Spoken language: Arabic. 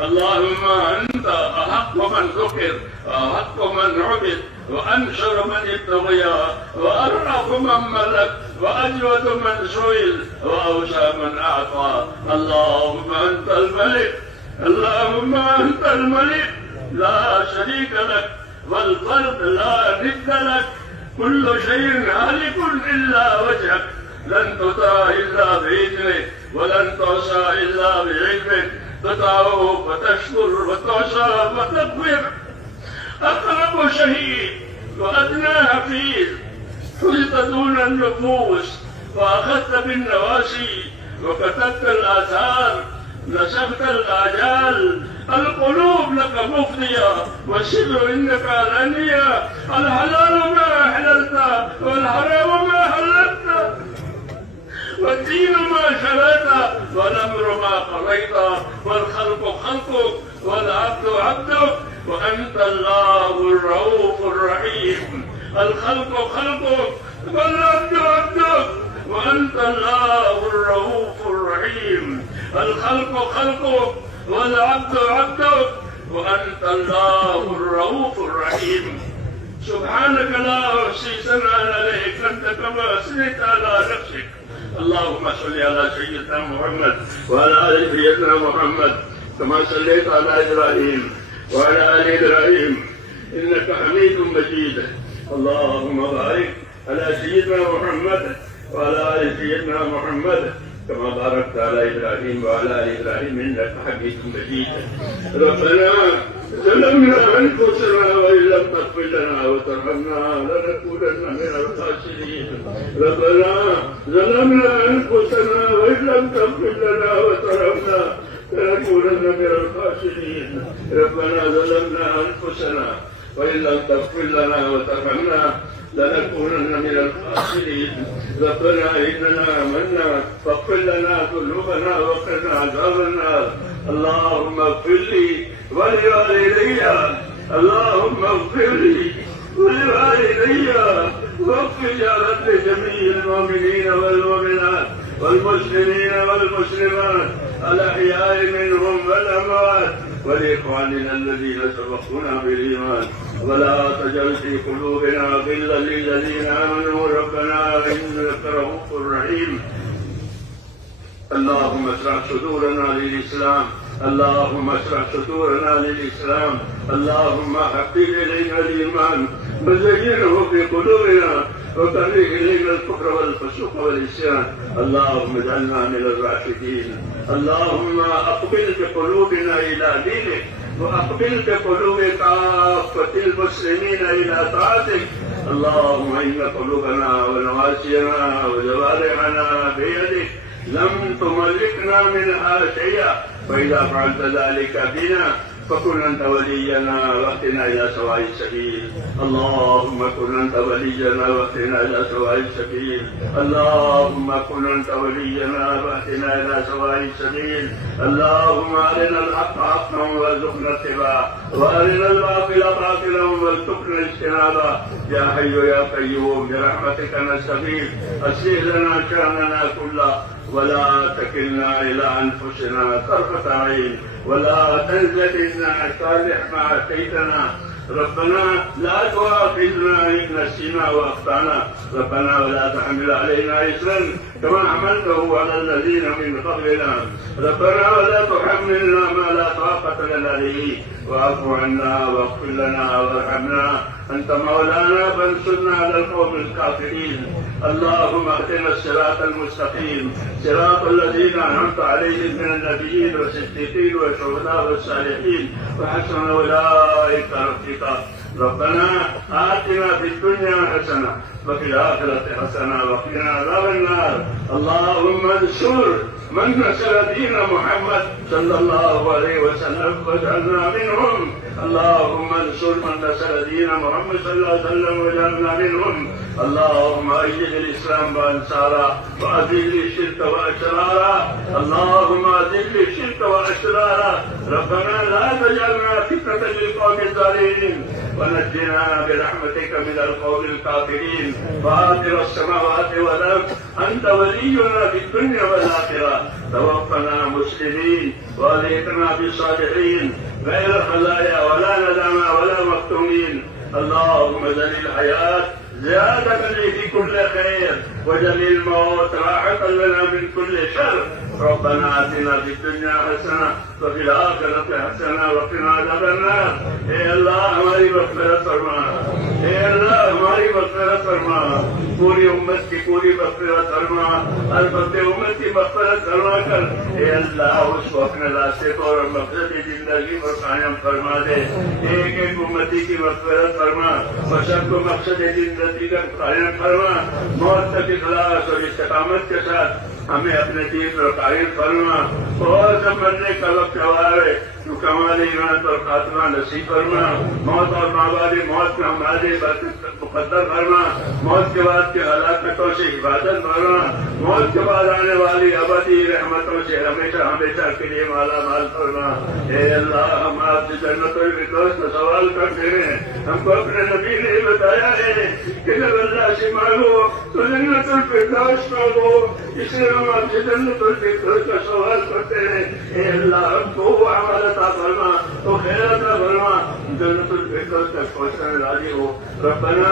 اللهم أنت أحق من ذكر وأحق من عبد وأنشر من ابتغي وأرأف من ملك وأجود من سئل وأوسع من أعطى. اللهم أنت الملك، اللهم أنت الملك لا شريك لك والفرد لا ند لك، كل شيء هالك إلا وجهك، لن تطاع إلا بإذنك ولن تعصى إلا بعلمك، تطاع فتشكر وتعصى وتكبر. أقرب شهيد وأدنى حفيظ، حلت دون النفوس وأخذت بالنواسي وكتبت الآثار، نسخت الآجال، القلوب لك مفضية والسر إنك علانية، الحلال ما أحللت والحرام ما حللت، والدين ما شرعت والأمر ما قضيت، والخلق خلقك والعبد عبدك، وأنت الله الرؤوف الرحيم. الخلق خلقك والعبد عبدك، وأنت الله الرؤوف الرحيم. الخلق خلقك والعبد عبدك، وأنت الله الرؤوف الرحيم. سبحانك لا أحصي ثناء عليك أنت كما أثنيت على نفسك. اللهم صل على سيدنا محمد وعلى آل سيدنا محمد كما صليت على إبراهيم وعلى آل إبراهيم إنك حميد مجيد. اللهم بارك على سيدنا محمد وعلى آل سيدنا محمد كما باركت على إبراهيم وعلى آل إبراهيم إنك حميد مجيد. ربنا ظلمنا أنفسنا وإن لم تغفر لنا وترحمنا لنكونن من الخاسرين. ربنا ظلمنا أنفسنا وإن لم تغفر لنا وترحمنا لنكونن من الخاسرين. ربنا ظلمنا أنفسنا وإن لم تغفر لنا وترحمنا لنكونن من الخاسرين. ربنا إننا آمنا فاغفر لنا ذنوبنا وقنا عذاب النار. اللهم اغفر لي ولوالدي، اللهم اغفر لي ولوالدي واغفر يا رب لجميع المؤمنين والمؤمنات والمسلمين والمسلمات الأحياء منهم والأموات، ولإخواننا الذين سبقونا بالإيمان، ولا تجعل في قلوبنا غلا للذين آمنوا ربنا إنك رؤوف رحيم. اللهم اشرح صدورنا للإسلام، اللهم اشرح صدورنا للإسلام، اللهم حبب إلينا الإيمان وزينه في قلوبنا وكره إلينا الكفر والفسوق والعصيان. اللهم اجعلنا من الراشدين. اللهم أقبل بقلوبنا إلى دينك وأقبل بقلوب كافة المسلمين إلى طاعتك. اللهم إن قلوبنا ونواسينا وجوارحنا بيدك، لم تملكنا منها شيئا، فإذا فعلت ذلك بنا فكن أنت ولينا واهدنا إلى سواء السبيل. اللهم كن أنت ولينا واهدنا إلى سواء السبيل. اللهم كن أنت ولينا واهدنا إلى سواء السبيل. اللهم أرنا الحق حقا وارزقنا اتباعه، وأرنا الباطل باطلا وارزقنا اجتنابه. يا حي يا قيوم برحمتك نستغيث، أصلح لنا شأننا كله ولا تكلنا إلى أنفسنا طرفة عين، ولا تنزلنا صالح ما أتيتنا. ربنا لا تؤاخذنا إن نسينا وأخطأنا، ربنا ولا تحمل علينا إصرا كما حملته على الذين من قبلنا، ربنا ولا تحملنا ما لا طاقة لنا به، واعف عنا واغفر لنا وارحمنا، أنت مولانا فانصرنا على القوم الكافرين. اللهم اهدنا الصراط المستقيم، صراط الذين أنعمت عليهم من النبيين والصديقين والشهداء والصالحين وحسن أولئك رفيقا. ربنا آتنا في الدنيا حسنة وفي الآخرة حسنة وقنا عذاب النار. اللهم انصر من نصر دين محمد صلى الله عليه وسلم واجعلنا منهم. اللهم انصر من نصر دين محمد صلى الله عليه وسلم واجعلنا منهم. اللهم أيد الإسلام وأنصاره وأذل الشرك وأشراره. اللهم أذل الشرك وأشراره. ربنا لا تجعلنا فتنة للقوم الظالمين ونجنا برحمتك من القوم الكافرين. فاطر السماوات والأرض أنت ولينا في الدنيا والآخرة. توفنا مسلمين وألحقنا بالصالحين غير خلايا ولا ندامى ولا مفتونين. اللهم اجعل الحياة زيادة لي في كل خير واجعل الموت راحة لنا من كل شر. ربنا آتنا في الدنيا حسنة وفي الآخرة حسنة وقنا عذاب النار. اے اللہ ہماری مغفرت فرما، اے اللہ ہماری مغفرت فرما، پوری امت کی پوری مغفرت فرما، ہر بندے امت کی مغفرت فرما کر اے اللہ اس کو اپنے راستے پر اور مقصد زندگی پر قائم فرما دے. ایک ایک امتی کی مغفرت فرما اور سب کو مقصد زندگی کا قائم فرما. موت تک اخلاص اور استقامت کے ساتھ ہمیں اپنے دین پر قائم فرما. اور جب مرنے کا وقت آئے تو کمال ایمان اور خاتمہ نصیب فرما. موت اور مابعد موت میں ہمارے برکت مقدر فرما. موت کے بعد کے ہلاکتوں سے حفاظت فرما. موت کے بعد آنے والی ابدی رحمتوں سے ہمیشہ ہمیشہ کے لیے مالا مال فرما. اے اللہ ہم آپ سے جنت الفردوس کا سوال کرتے ہیں. ہم کو اپنے نبی نے بتایا ہے کہ جب اللہ سے مانگو تو جنت الفردوس مانگو، اس لیے ہم آپ سے جنت الفردوس کا سوال کرتے ہیں. اے اللہ ہم کو وہ عمل عطا فرما، تو خیر عطا فرما، جنت الفردوس تک پہنچنے راضی ہو. ربنا